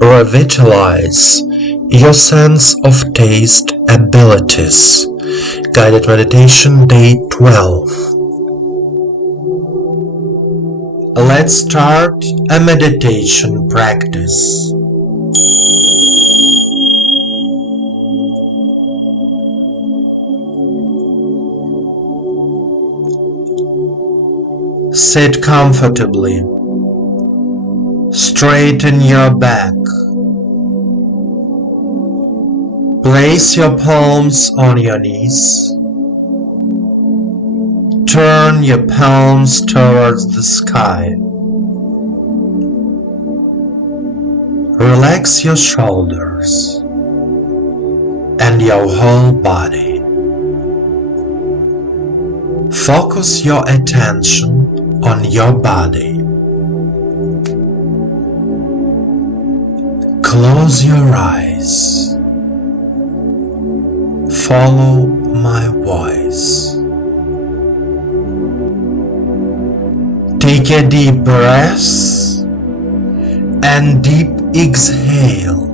Revitalize your sense of taste abilities. Guided meditation day 12. Let's start a meditation practice. Sit comfortably. Straighten your back. Place your palms on your knees. Turn your palms towards the sky. Relax your shoulders and your whole body. Focus your attention on your body. Close your eyes. Follow my voice. Take a deep breath and deep exhale.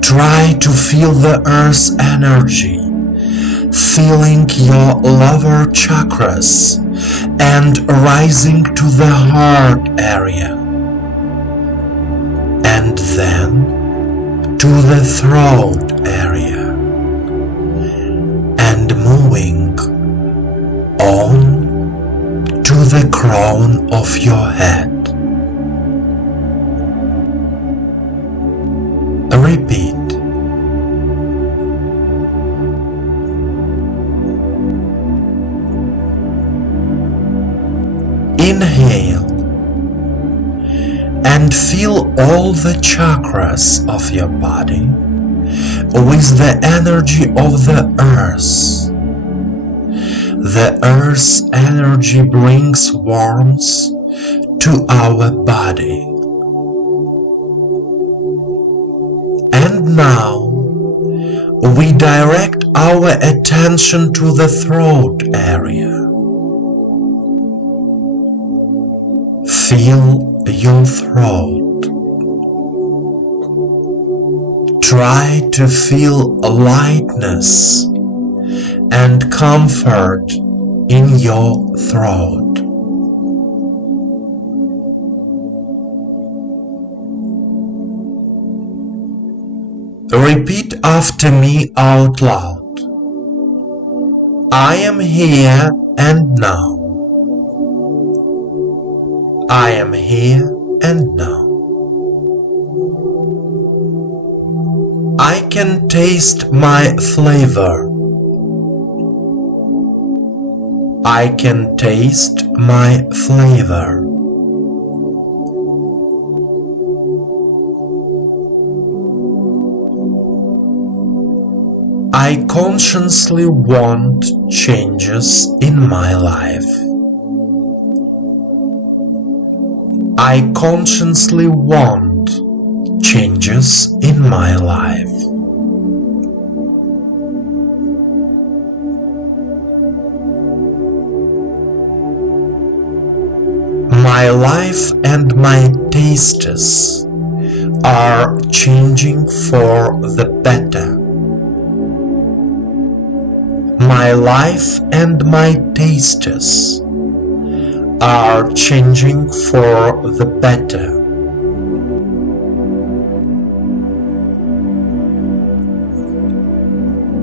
Try to feel the earth's energy, filling your lower chakras and rising to the heart area, and then to the throat area, and moving on to the crown of your head. Repeat. Inhale and feel all the chakras of your body with the energy of the earth. The earth's energy brings warmth to our body. And now we direct our attention to the throat area. Feel your throat. Try to feel lightness and comfort in your throat. Repeat after me out loud. I am here and now. I am here and now. I can taste my flavor. I can taste my flavor. I consciously want changes in my life. I consciously want changes in my life. My life and my tastes are changing for the better. My life and my tastes are changing for the better.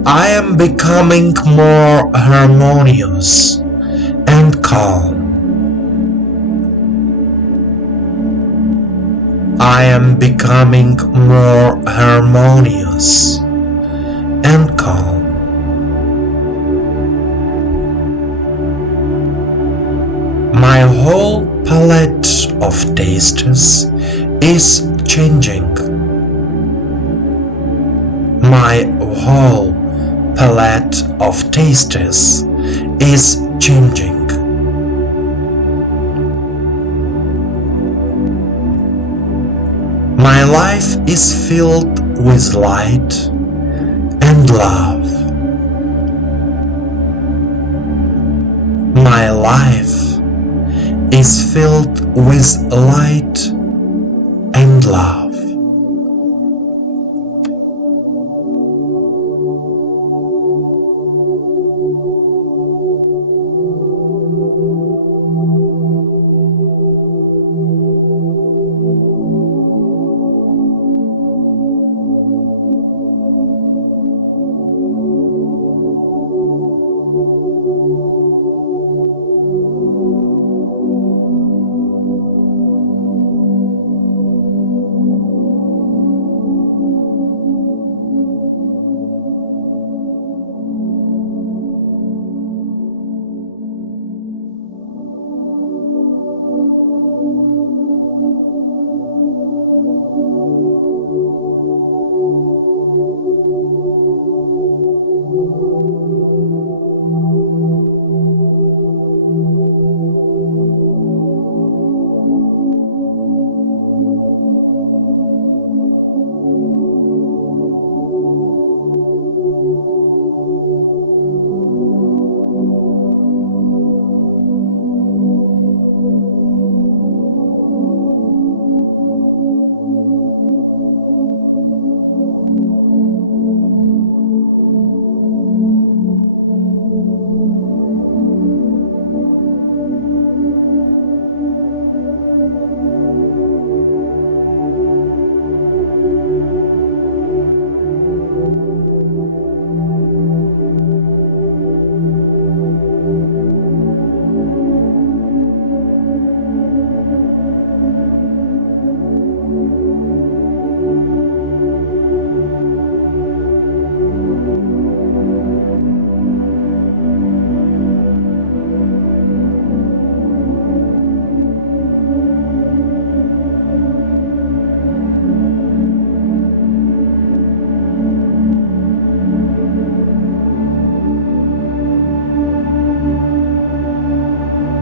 I am becoming more harmonious and calm. I am becoming more harmonious and calm. My whole palette of tastes is changing. My whole palette of tastes is changing. My life is filled with light and love. My life is filled with light and love.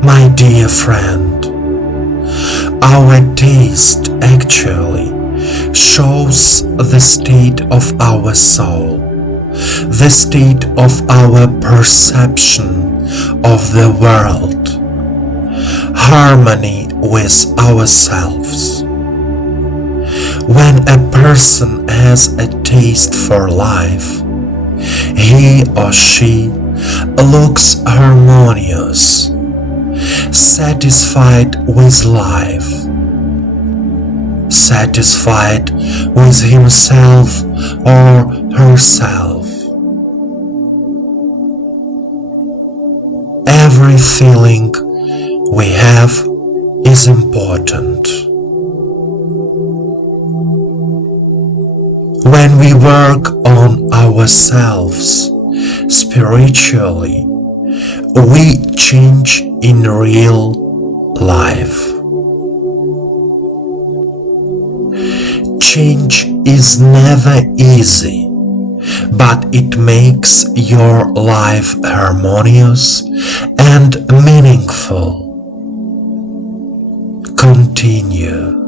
My dear friend, our taste actually shows the state of our soul, the state of our perception of the world, harmony with ourselves. When a person has a taste for life, he or she looks harmonious, satisfied with life, satisfied with himself or herself. Every feeling we have is important. When we work on ourselves spiritually, we change in real life. Change is never easy, but it makes your life harmonious and meaningful. Continue.